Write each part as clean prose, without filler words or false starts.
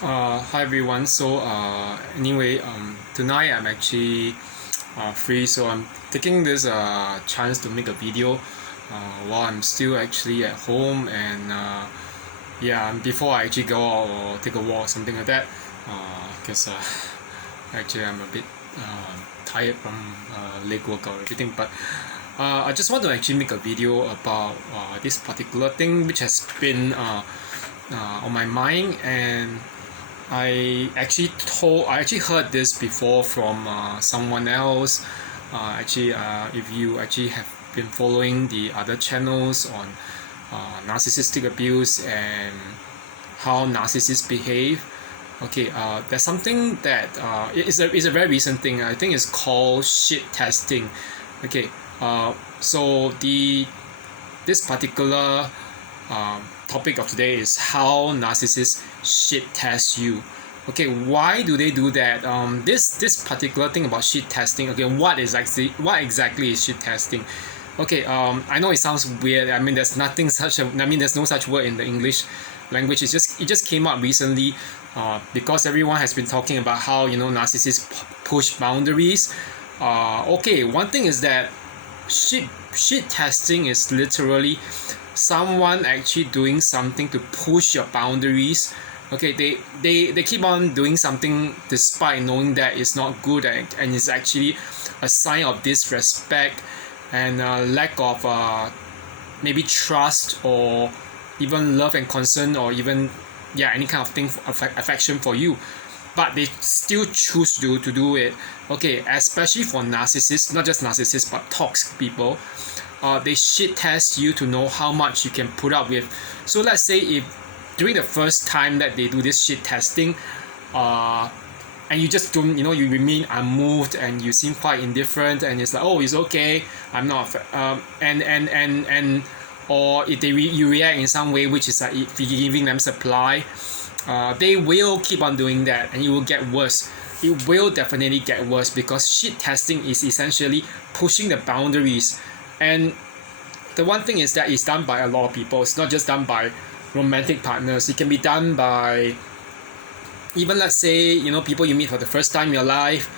Hi everyone. Anyway, tonight I'm actually free, so I'm taking this chance to make a video while I'm still actually at home, and yeah, before I actually go out or take a walk or something like that, because actually I'm a bit tired from leg workout or everything. But I just want to actually make a video about this particular thing which has been on my mind, and I actually heard this before from someone else. If you actually have been following the other channels on narcissistic abuse and how narcissists behave, okay, there's something that is a very recent thing. I think it's called shit testing. Okay, so this particular topic of today is how narcissists shit test you. Okay, why do they do that? This particular thing about shit testing. Okay, what exactly is shit testing? Okay, I know it sounds weird. I mean, there's no such word in the English language. It just came out recently, because everyone has been talking about how narcissists push boundaries. Okay, one thing is that shit testing is literally someone actually doing something to push your boundaries. Okay, they keep on doing something despite knowing that it's not good, and it's actually a sign of disrespect and lack of maybe trust, or even love and concern, or even any kind of thing, affection for you, but they still choose to do it. Okay, especially for narcissists, not just narcissists but toxic people. They shit test you to know how much you can put up with. So let's say if during the first time that they do this shit testing, and you just don't, you remain unmoved and you seem quite indifferent, and it's like, oh, it's okay, I'm not and or if you react in some way which is like if you're giving them supply, they will keep on doing that, and it will get worse. It will definitely get worse, because shit testing is essentially pushing the boundaries. And the one thing is that it's done by a lot of people. It's not just done by romantic partners. It can be done by even, let's say, people you meet for the first time in your life,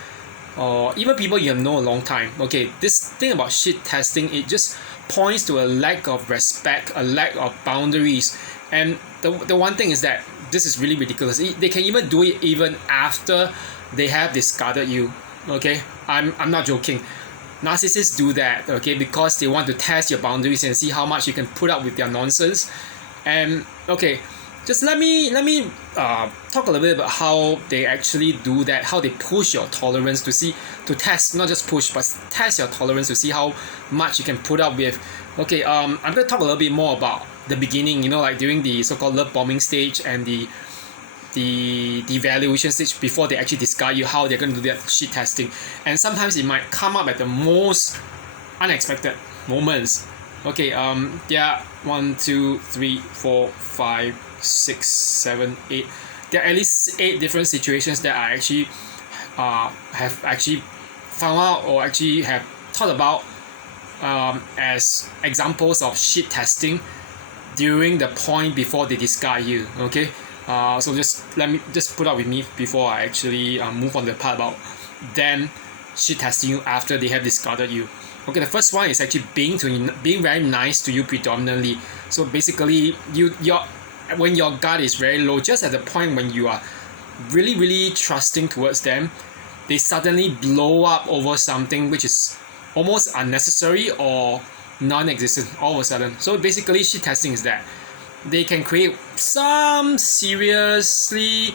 or even people you have known a long time. Okay, this thing about shit testing, it just points to a lack of respect, a lack of boundaries. And the one thing is that this is really ridiculous. They can even do it even after they have discarded you. Okay, I'm not joking. Narcissists do that, okay, because they want to test your boundaries and see how much you can put up with their nonsense. And okay, just let me talk a little bit about how they actually do that, how they push your tolerance to test, not just push, but test your tolerance to see how much you can put up with. Okay, I'm going to talk a little bit more about the beginning, like during the so-called love bombing stage and the evaluation stage before they actually discard you, how they're going to do that shit testing. And sometimes it might come up at the most unexpected moments. Okay, there are 1 2 3 4 5 6 7 8, there are at least 8 different situations that I actually have actually found out, or actually have thought about, as examples of shit testing during the point before they discard you. Okay, so let me put up with me before I actually move on to the part about them shit testing you after they have discarded you. Okay, the first one is actually being very nice to you predominantly. So basically, when your guard is very low, just at the point when you are really trusting towards them, they suddenly blow up over something which is almost unnecessary or non-existent all of a sudden. So basically, shit testing is that they can create some seriously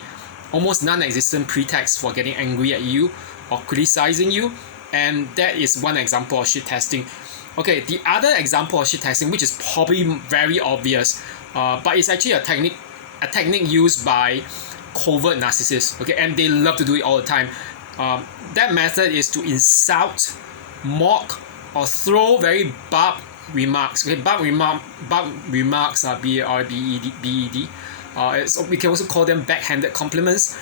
almost non-existent pretext for getting angry at you or criticizing you, and that is one example of shit testing. Okay, the other example of shit testing, which is probably very obvious, but it's actually a technique used by covert narcissists. Okay, and they love to do it all the time. That method is to insult, mock, or throw very barbed remarks. Okay, barbed remarks are BARBED. We can also call them backhanded compliments.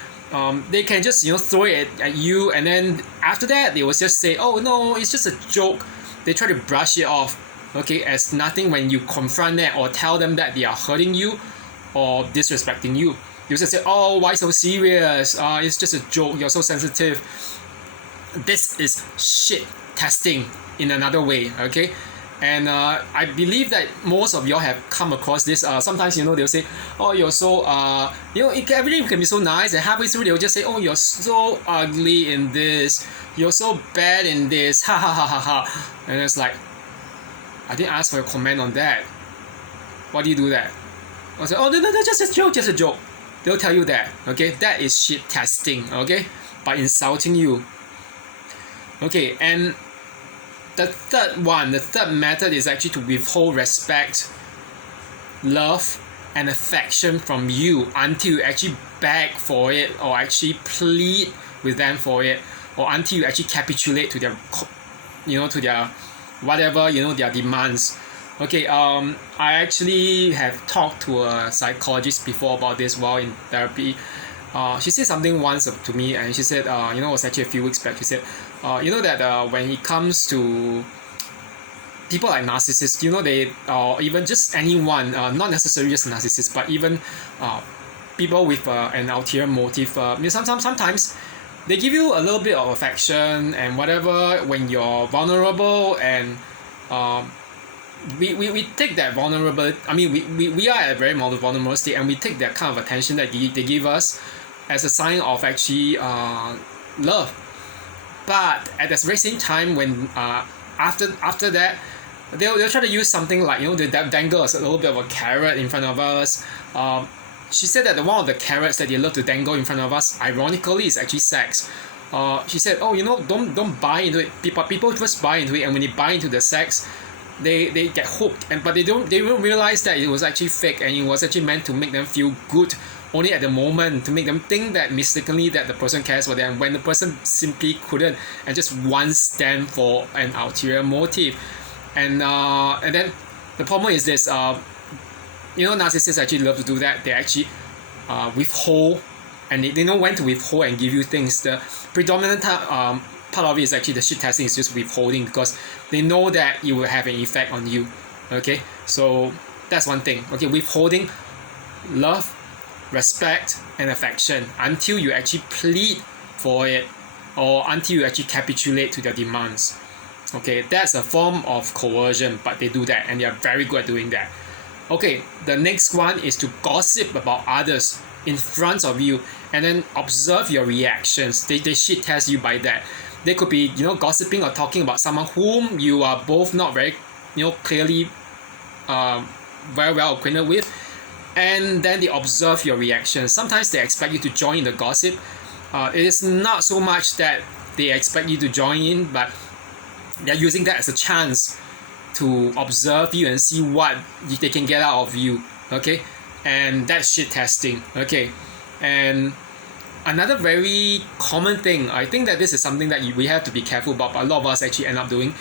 They can just throw it at you, and then after that they will just say, oh no, it's just a joke. They try to brush it off, okay, as nothing when you confront them or tell them that they are hurting you or disrespecting you. You just say, oh, why so serious? It's just a joke. You're so sensitive. This is shit testing in another way, okay? And I believe that most of y'all have come across this. Sometimes, they'll say, oh, you're so, everything can be so nice. And halfway through, they'll just say, oh, you're so ugly in this. You're so bad in this. Ha ha ha ha ha. And it's like, I didn't ask for a comment on that. Why do you do that? I say, oh, no, just a joke, just a joke. They'll tell you that, okay? That is shit testing, okay? By insulting you. Okay, and the third method is actually to withhold respect, love, and affection from you until you actually beg for it or actually plead with them for it, or until you actually capitulate to their, to their whatever, their demands. Okay, I actually have talked to a psychologist before about this while in therapy. She said something once to me, and she said, it was actually a few weeks back. She said, that when it comes to people like narcissists, they, or even just anyone, not necessarily just narcissists, but even people with an ulterior motive, sometimes they give you a little bit of affection and whatever when you're vulnerable, and we take that vulnerability. I mean, we are at a very vulnerable state, and we take that kind of attention that they give us as a sign of actually love. But at the very same time, when after that, they'll try to use something like, they dangle a little bit of a carrot in front of us. She said that one of the carrots that they love to dangle in front of us, ironically, is actually sex. She said, oh, don't buy into it. People just buy into it, and when they buy into the sex, they get hooked, but they don't realize that it was actually fake, and it was actually meant to make them feel good only at the moment, to make them think that mistakenly that the person cares for them, when the person simply couldn't and just wants them for an ulterior motive. And then the problem is this, narcissists actually love to do that. They actually withhold, and they know when to withhold and give you things. The predominant part of it is actually the shit testing is just withholding, because they know that it will have an effect on you. Okay, so that's one thing. Okay, withholding love, respect, and affection until you actually plead for it, or until you actually capitulate to their demands. Okay, that's a form of coercion, but they do that, and they are very good at doing that. Okay, the next one is to gossip about others in front of you, and then observe your reactions. They shit test you by that. They could be, gossiping or talking about someone whom you are both not very, clearly very well acquainted with, and then they observe your reactions. Sometimes they expect you to join in the gossip. It is not so much that they expect you to join in, but they're using that as a chance to observe you and see what they can get out of you. Okay, and that's shit testing. Okay, and another very common thing, I think that this is something that we have to be careful about, but a lot of us actually end up doing.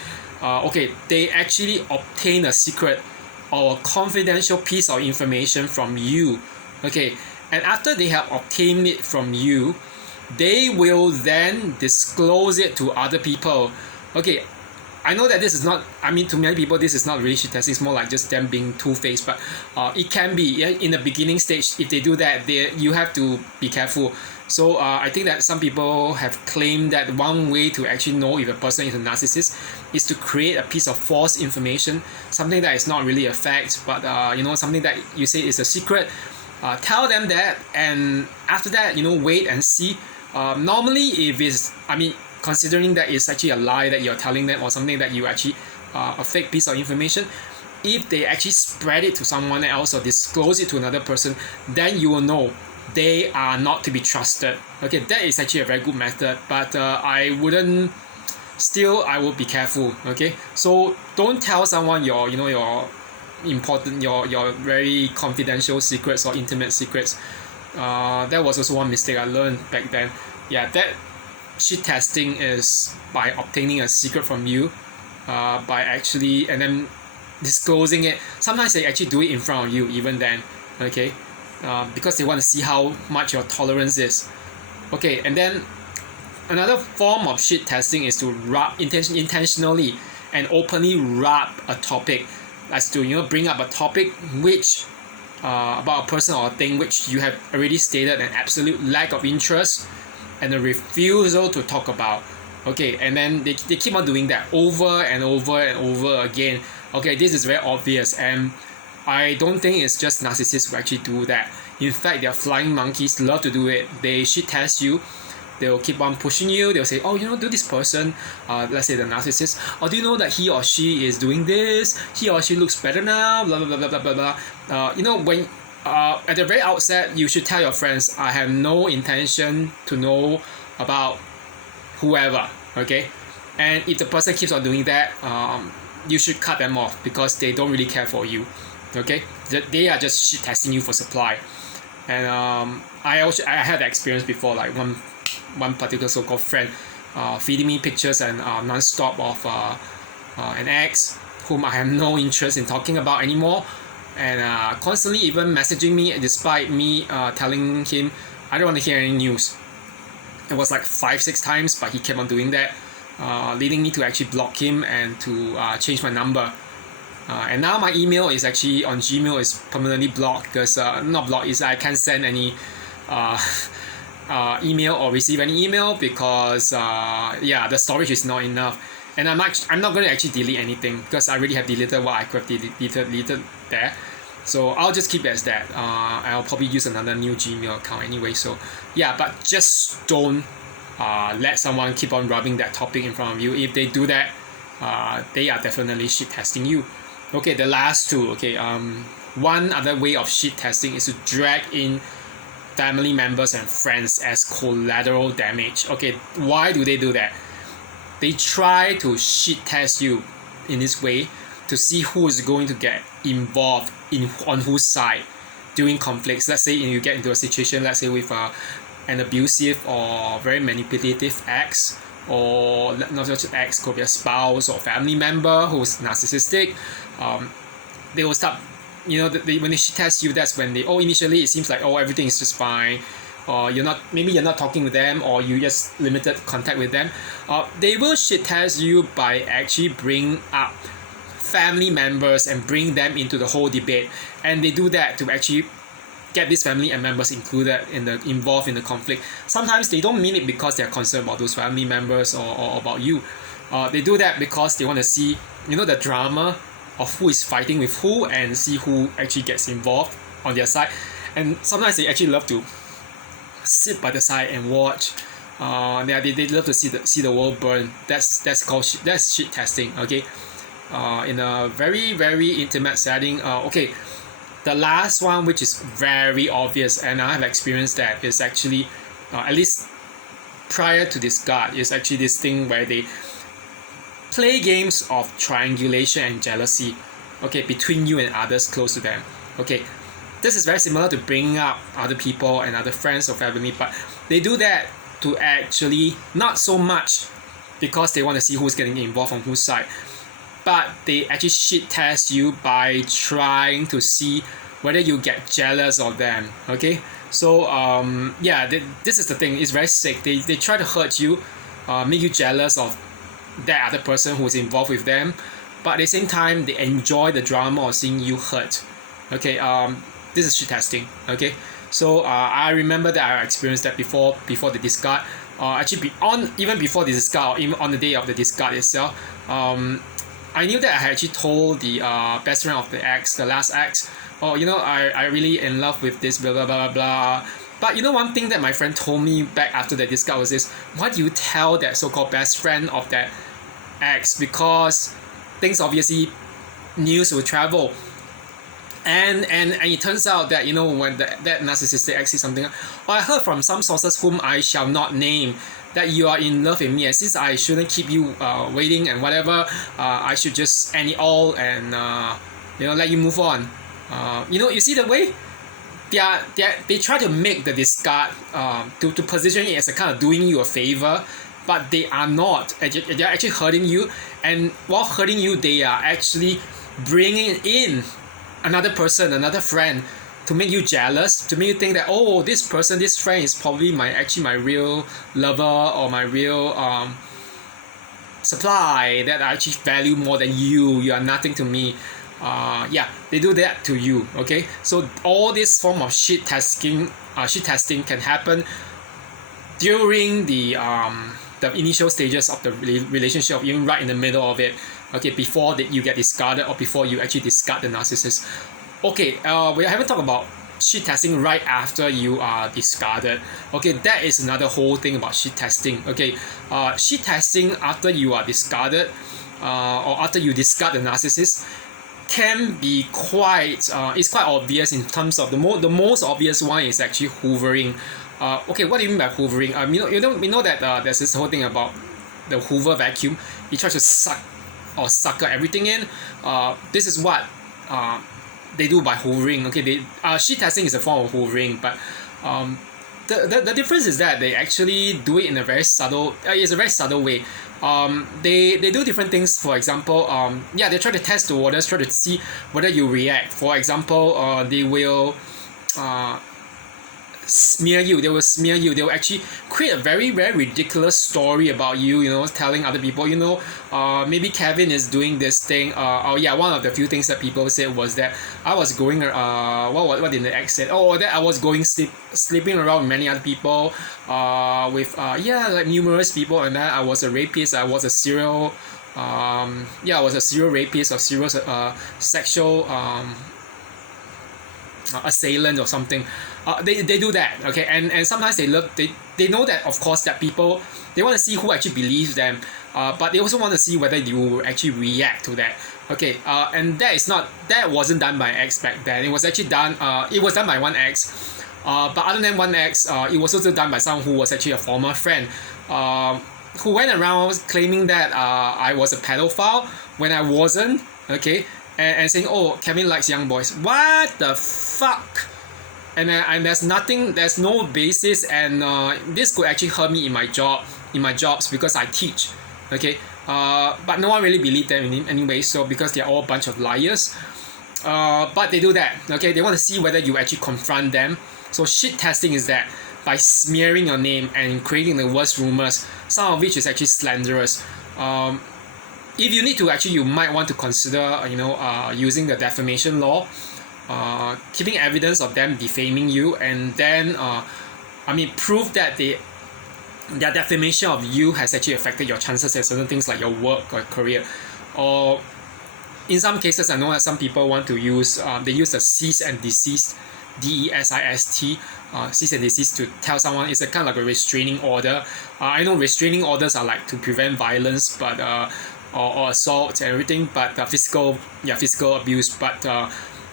They actually obtain a secret or a confidential piece of information from you. Okay, and after they have obtained it from you, they will then disclose it to other people. Okay, I know that this is not, to many people this is not really shit testing, it's more like just them being two-faced, but it can be, in the beginning stage. If they do that, you have to be careful. So I think that some people have claimed that one way to actually know if a person is a narcissist is to create a piece of false information, something that is not really a fact, but something that you say is a secret. Tell them that, and after that, wait and see. Normally, if it's, considering that it's actually a lie that you're telling them, or something that you actually a fake piece of information, if they actually spread it to someone else or disclose it to another person, then you will know they are not to be trusted. Okay, that is actually a very good method, but I would be careful. Okay, so don't tell someone your important, your very confidential secrets or intimate secrets. That was also one mistake I learned back then. Yeah, that shit testing is by obtaining a secret from you, by actually, and then disclosing it. Sometimes they actually do it in front of you even then. Okay, because they want to see how much your tolerance is. Okay, and then another form of shit testing is to intentionally and openly rub a topic, as to bring up a topic which about a person or a thing which you have already stated an absolute lack of interest and a refusal to talk about. Okay, and then they keep on doing that over and over and over again. Okay, this is very obvious, and I don't think it's just narcissists who actually do that. In fact, their flying monkeys love to do it. They shit test you. They'll keep on pushing you. They'll say, oh, do this person, let's say the narcissist, oh, do you know that he or she is doing this? He or she looks better now, blah, blah, blah, blah, blah, blah. When at the very outset, you should tell your friends, I have no intention to know about whoever, okay? And if the person keeps on doing that, you should cut them off because they don't really care for you, okay? They are just shit testing you for supply. And I had that experience before, like one particular so-called friend feeding me pictures and non-stop of an ex whom I have no interest in talking about anymore, and constantly even messaging me despite me telling him I don't want to hear any news. It was like 5-6 times, but he kept on doing that, leading me to actually block him and to change my number. And now my email is actually on Gmail is permanently blocked because not blocked, is I can't send any email or receive any email because the storage is not enough. And I'm not going to actually delete anything because I already have deleted what I could have deleted there. So I'll just keep it as that. I'll probably use another new Gmail account anyway. So yeah, but just don't let someone keep on rubbing that topic in front of you. If they do that, they are definitely shit testing you. Okay, the last two. Okay, one other way of shit testing is to drag in family members and friends as collateral damage. Okay, why do they do that? They try to shit test you in this way to see who is going to get involved on whose side during conflicts. Let's say you get into a situation, let's say with an abusive or very manipulative ex, or not just ex, could be a spouse or family member who's narcissistic. They will start, when they shit test you, that's when initially it seems like everything is just fine, or you're not talking with them, or you just limited contact with them. They will shit test you by actually bring up family members and bring them into the whole debate, and they do that to actually get these family and members involved in the conflict. Sometimes they don't mean it because they're concerned about those family members or about you. They do that because they want to see the drama of who is fighting with who and see who actually gets involved on their side. And sometimes they actually love to sit by the side and watch. They love to see the world burn. That's shit testing. Okay, in a very very intimate setting. Okay, the last one, which is very obvious, and I have experienced that, is actually at least prior to this guard, is actually this thing where they play games of triangulation and jealousy, okay, between you and others close to them. Okay, this is very similar to bringing up other people and other friends or family, but they do that to actually not so much because they want to see who's getting involved on whose side, but they actually shit test you by trying to see whether you get jealous of them. Okay, so this is the thing. It's very sick. They try to hurt you, make you jealous of that other person who's involved with them, but at the same time they enjoy the drama of seeing you hurt. Okay, this is shit testing. Okay, so I remember that I experienced that before the discard. Even before the discard, or even on the day of the discard itself, I knew that I had actually told the best friend of the ex, the last ex, I really in love with this blah blah blah blah. But one thing that my friend told me back after the discard was this: why do you tell that so-called best friend of that ex? Because things obviously, news will travel. And it turns out that when that narcissistic ex says something, I heard from some sources whom I shall not name that you are in love with me, and since I shouldn't keep you waiting and whatever, I should just end it all and let you move on. You see the way they try to make the discard to position it as a kind of doing you a favor, but they are not. They are actually hurting you, and while hurting you, they are actually bringing in another person, another friend, to make you jealous, to make you think that this person, this friend is probably my real lover or my real supply that I actually value more than you. You are nothing to me. Yeah, they do that to you. Okay, so all this form of shit testing can happen during the initial stages of the relationship, even right in the middle of it. Okay, before that you get discarded or before you actually discard the narcissist. Okay, we haven't talked about shit testing right after you are discarded. Okay, that is another whole thing about shit testing. Okay, shit testing after you are discarded, or after you discard the narcissist, can be quite it's quite obvious in terms of the most obvious one is actually hoovering. Okay, what do you mean by hoovering? We know that there's this whole thing about the Hoover vacuum. It tries to sucker everything in. This is what they do by hoovering. Okay, shit testing is a form of hoovering, but the difference is that they actually do it in a very subtle. It's a very subtle way. They do different things. For example, they try to test the waters, try to see whether you react. For example, they will smear you. They will smear you. They will actually create a very very ridiculous story about you. You know, telling other people. You know, maybe Kevin is doing this thing. One of the few things that people said was that I was going. What did the ex say? Oh, that I was going sleeping around with many other people. Like numerous people, and then I was a rapist. I was a serial. I was a serial rapist or serial sexual assailant or something. They do that, okay, and sometimes they know that, of course, that people, they want to see who actually believes them, but they also want to see whether you actually react to that. Okay, and that wasn't done by ex back then. It was actually done. It was done by one ex, but other than one ex, it was also done by someone who was actually a former friend, who went around claiming that I was a pedophile when I wasn't. Okay, and saying, oh, Kevin likes young boys. What the fuck? And there's no basis, and this could actually hurt me in my jobs because I teach. Okay, but no one really believed them in any way, so because they're all a bunch of liars. But they do that. Okay, they want to see whether you actually confront them. So shit testing is that, by smearing your name and creating the worst rumors, some of which is actually slanderous. If you need to, actually, you might want to consider using the defamation law, keeping evidence of them defaming you, and then prove that their defamation of you has actually affected your chances at certain things like your work or career. Or in some cases, I know that some people want to use they use the cease and desist, DESIST, cease and desist, to tell someone. It's a kind of like a restraining order. I know restraining orders are like to prevent violence, but or assault and everything, but physical abuse, but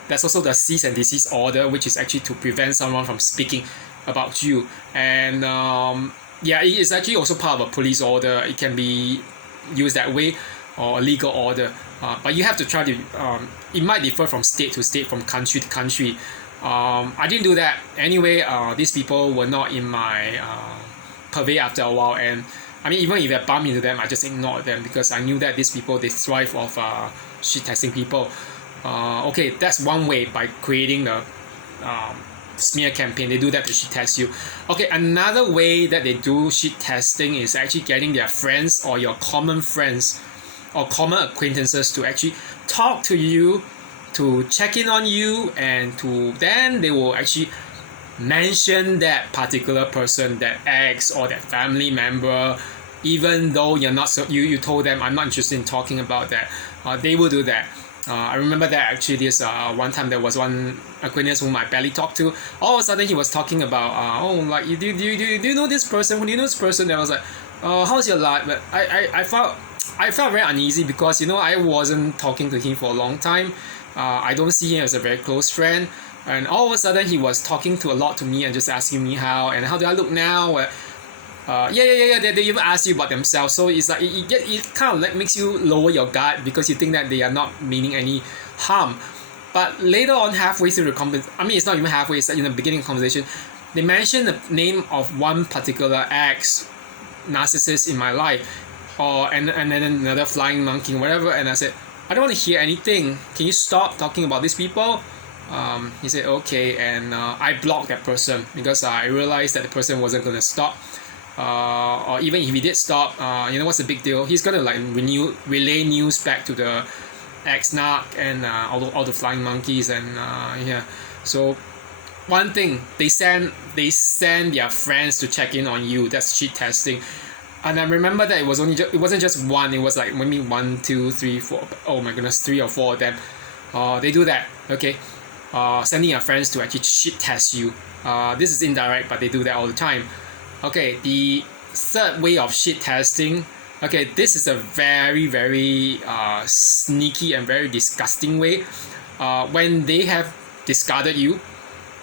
there's also the cease and desist order, which is actually to prevent someone from speaking about you. And it is actually also part of a police order. It can be used that way, or a legal order, but you have to try to it might differ from state to state, from country to country. I didn't do that anyway. These people were not in my purvey after a while, and even if I bump into them, I just ignored them, because I knew that these people, they thrive off shit testing people. Okay, that's one way, by creating the smear campaign. They do that to shit test you. Okay, another way that they do shit testing is actually getting their friends, or your common friends or common acquaintances, to actually talk to you, to check in on you, and then they will actually mention that particular person, that ex or that family member, even though you're not, so you told them, I'm not interested in talking about that. They will do that. I remember that actually this one time there was one acquaintance whom I barely talked to. All of a sudden he was talking about do you know this person? Do you know this person? And I was like, how's your life? But I felt very uneasy, because I wasn't talking to him for a long time. I don't see him as a very close friend, and all of a sudden he was talking a lot to me and just asking me how do I look now. They even ask you about themselves, so it's like it kind of like makes you lower your guard, because you think that they are not meaning any harm. But later on, halfway through the conversation, it's not even halfway, it's like in the beginning of the conversation, they mentioned the name of one particular ex narcissist in my life, and then another flying monkey, whatever, and I said, I don't want to hear anything. Can you stop talking about these people? He said okay, and I blocked that person, because I realized that the person wasn't going to stop. Or even if he did stop, what's the big deal? He's gonna like relay news back to the ex-narc and all the flying monkeys and yeah. So one thing, they send their friends to check in on you. That's cheat testing. And I remember that it wasn't just one. It was like maybe 1, 2, 3, 4. Oh my goodness, 3 or 4 of them. They do that. Okay, sending your friends to actually cheat test you. This is indirect, but they do that all the time. Okay, the third way of cheat testing. Okay, this is a very very sneaky and very disgusting way. When they have discarded you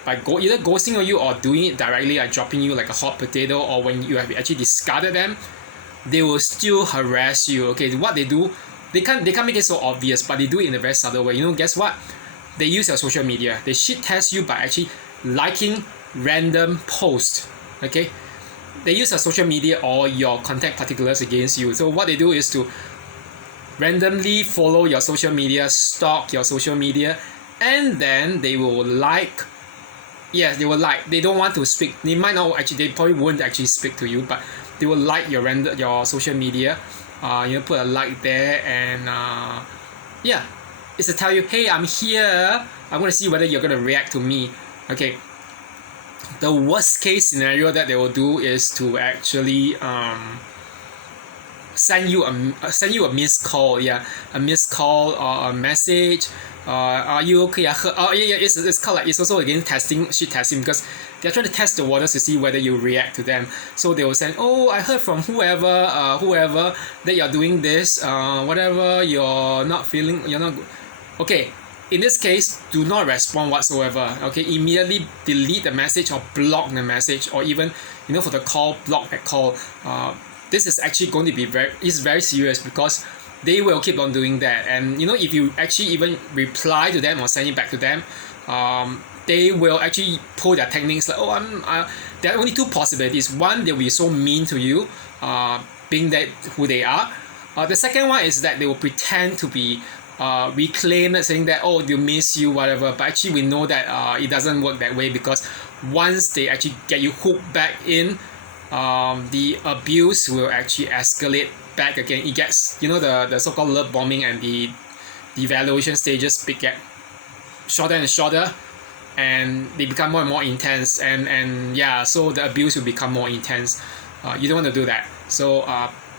by either ghosting on you or doing it directly, like dropping you like a hot potato, or when you have actually discarded them, they will still harass you. Okay, what they do, they can't make it so obvious, but they do it in a very subtle way. Guess what? They use your social media. They shit test you by actually liking random posts. Okay, they use your social media or your contact particulars against you. So what they do is to randomly follow your social media, stalk your social media, and then they will like. Yes, they will like. They don't want to speak. They might not actually. They probably won't actually speak to you, but they will like your social media. Put a like there, and yeah, it's to tell you, hey, I'm here. I'm gonna see whether you're gonna react to me. Okay. The worst case scenario that they will do is to actually send you a missed call. Yeah, a missed call or a message. Are you okay? Yeah. It's called like, it's also again shit testing, because they're trying to test the waters to see whether you react to them. So they will send, oh, I heard from whoever that you're doing this. Whatever, you're not feeling, you're not good. Okay. In this case, do not respond whatsoever. Okay, immediately delete the message or block the message, or even for the call, block that call. This is actually going to be very serious, because they will keep on doing that. And if you actually even reply to them or send it back to them, they will actually pull their techniques like, there are only two possibilities. One, they'll be so mean to you, being that who they are. The second one is that they will pretend to be reclaim it, saying that, oh, they miss you, whatever. But actually we know that it doesn't work that way, because once they actually get you hooked back in, the abuse will actually escalate back again. It gets, the so-called love bombing and the evaluation stages get shorter and shorter, and they become more and more intense, and yeah, so the abuse will become more intense. You don't want to do that. So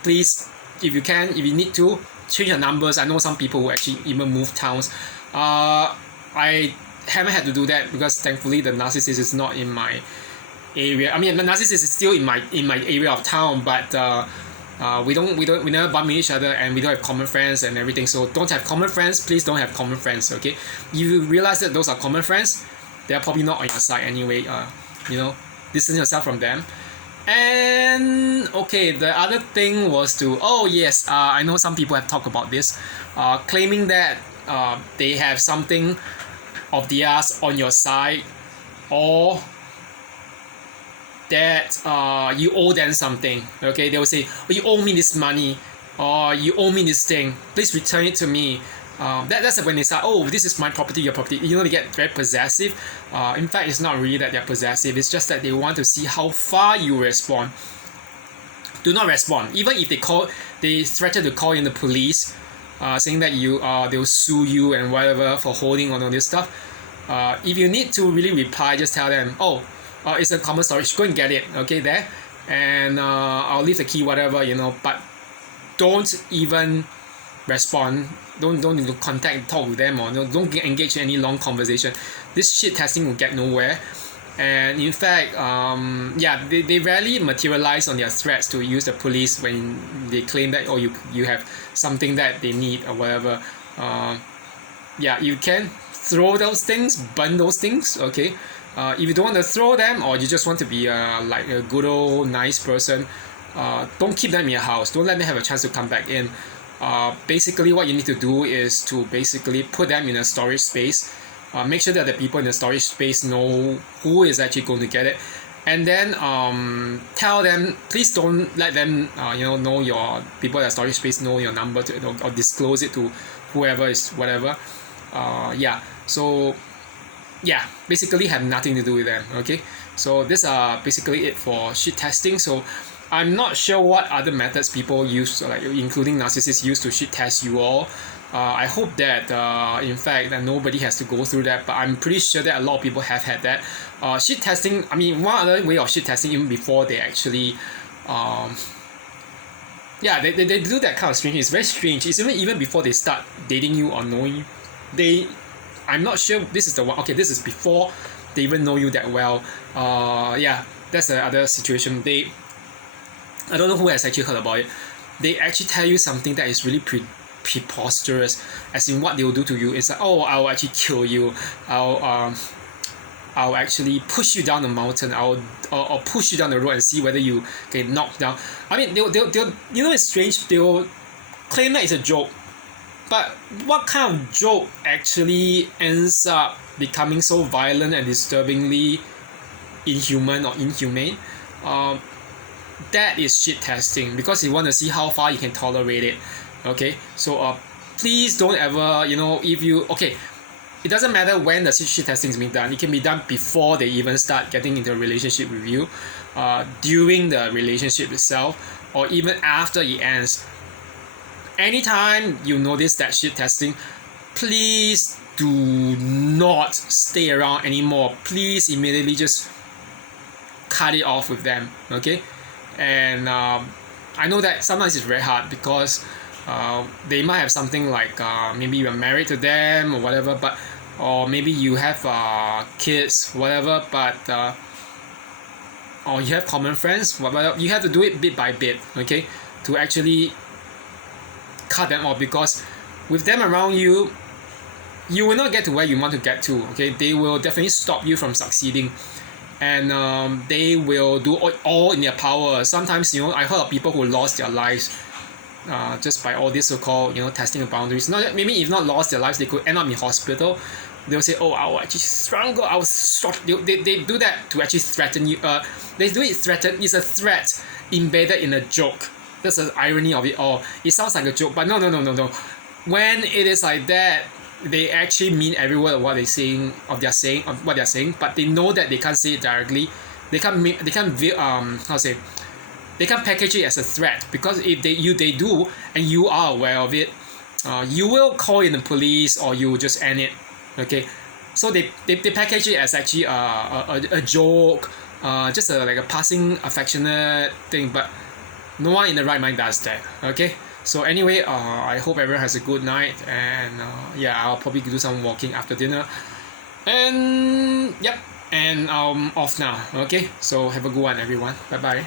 please, if you need to, change your numbers. I know some people who actually even move towns. I haven't had to do that, because thankfully the narcissist is not in my area. I mean, the narcissist is still in my area of town, but we never bump into each other, and we don't have common friends and everything. So don't have common friends. Please don't have common friends. Okay, if you realize that those are common friends, they are probably not on your side anyway. Distance yourself from them. And okay, the other thing was to, oh yes, I know some people have talked about this, claiming that they have something of theirs on your side, or that you owe them something. Okay, they will say, oh, you owe me this money, or you owe me this thing, please return it to me. That's when they say, oh, this is my property, your property. They get very possessive. In fact, it's not really that they're possessive. It's just that they want to see how far you respond. Do not respond. Even if they threaten to call in the police, saying that they'll sue you and whatever for holding on all this stuff. If you need to really reply, just tell them, oh, it's a common storage. Go and get it. Okay, there, and I'll leave the key, whatever. But don't even respond. Don't talk with them, or don't engage in any long conversation. This shit testing will get nowhere. And in fact, they rarely materialize on their threats to use the police when they claim that, oh, you have something that they need or whatever. You can throw those things, burn those things. Okay, if you don't want to throw them, or you just want to be like a good old nice person, don't keep them in your house. Don't let them have a chance to come back in. Basically what you need to do is to basically put them in a storage space. Make sure that the people in the storage space know who is actually going to get it, and then tell them, please don't let them know your people at storage space know your number or disclose it to whoever is whatever. So basically have nothing to do with them. Okay, so this are basically it for shit testing. So I'm not sure what other methods people use, like including narcissists, use to shit test you all. I hope that in fact that nobody has to go through that, but I'm pretty sure that a lot of people have had that. Shit testing, I mean, one other way of shit testing, even before they actually yeah, they do that kind of strange. It's very strange. It's even before they start dating you or knowing you. They, I'm not sure this is the one. Okay, this is before they even know you that well. Yeah, that's the other situation. I don't know who has actually heard about it. They actually tell you something that is really preposterous, as in what they will do to you. It's like, oh, I'll actually kill you. I'll actually push you down the mountain. I'll push you down the road and see whether you get knocked down. I mean, they'll you know, it's strange. They'll claim that it's a joke, but what kind of joke actually ends up becoming so violent and disturbingly inhuman or inhumane? That is shit testing, because you want to see how far you can tolerate it. Okay, so please don't ever, you know, if you, okay, it doesn't matter when the shit testing is being done. It can be done before they even start getting into a relationship with you, during the relationship itself, or even after it ends. Anytime you notice that shit testing, please do not stay around anymore. Please immediately just cut it off with them. Okay, and I know that sometimes it's very hard, because they might have something like maybe you're married to them or whatever, but or maybe you have kids, whatever, but or you have common friends, whatever. You have to do it bit by bit, okay, to actually cut them off, because with them around you, you will not get to where you want to get to. Okay, they will definitely stop you from succeeding, and they will do all in their power. Sometimes, you know, I heard of people who lost their lives just by all this so-called, you know, testing of boundaries. Not maybe if not lost their lives, they could end up in hospital. They'll say, oh, I'll actually strangle, I'll shot. They do that to actually threaten you. They do it threaten. It's a threat embedded in a joke. That's the irony of it all. It sounds like a joke, but no. When it is like that, they actually mean every word of what they're saying, but they know that they can't say it directly. They can't they can't package it as a threat, because if they do and you are aware of it, you will call in the police, or you will just end it. Okay, so they package it as actually a joke, just like a passing affectionate thing, but no one in the right mind does that. Okay, so anyway, I hope everyone has a good night, and yeah, I'll probably do some walking after dinner, and yep, and I'm off now. Okay, so have a good one, everyone. Bye bye.